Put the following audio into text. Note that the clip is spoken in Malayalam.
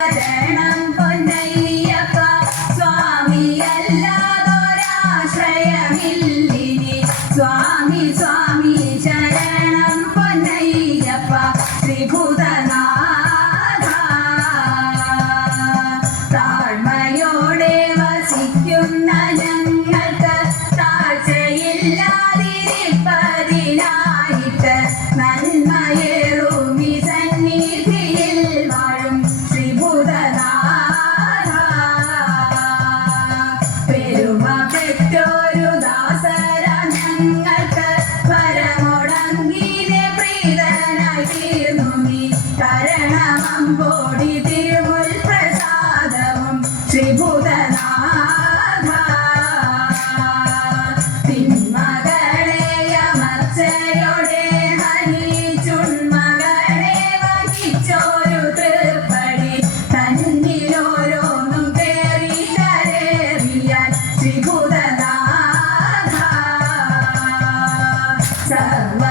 ശരണം പൊന്നയ്യപ്പ സ്വാമിയല്ലാതൊരാശ്രയമില്ലിനി സ്വാമി സ്വാമി ശരണം പൊന്നയ്യപ്പ ശ്രീഭൂതനാഥ താഴ്മയോടെ വസിക്കുന്ന ഞങ്ങൾക്ക് താഴ്ചയില്ലാതിരിപ്പതിനായിട്ട് നന്മയേറുമി സന്നിധിയിൽ വാഴും പെരുമ പെറ്റൊരു ദാസര ഞങ്ങൾക്ക് പരമൊടങ്ങിനെ പ്രീതനായി തീർന്നു നീ കരണമമ്പോടി തിരുമുൽ പ്രസാദവും ശ്രീഭൂതനാഥ തിന്മകളെ അമർച്ചയോടെ ഹനിച്ചുൺമകളെ വഹിച്ചോരു തൃപ്പടി തന്നിലോരോന്നും കേറി കരേറിയാൽ ശ്രീഭൂതനാഥ സർവ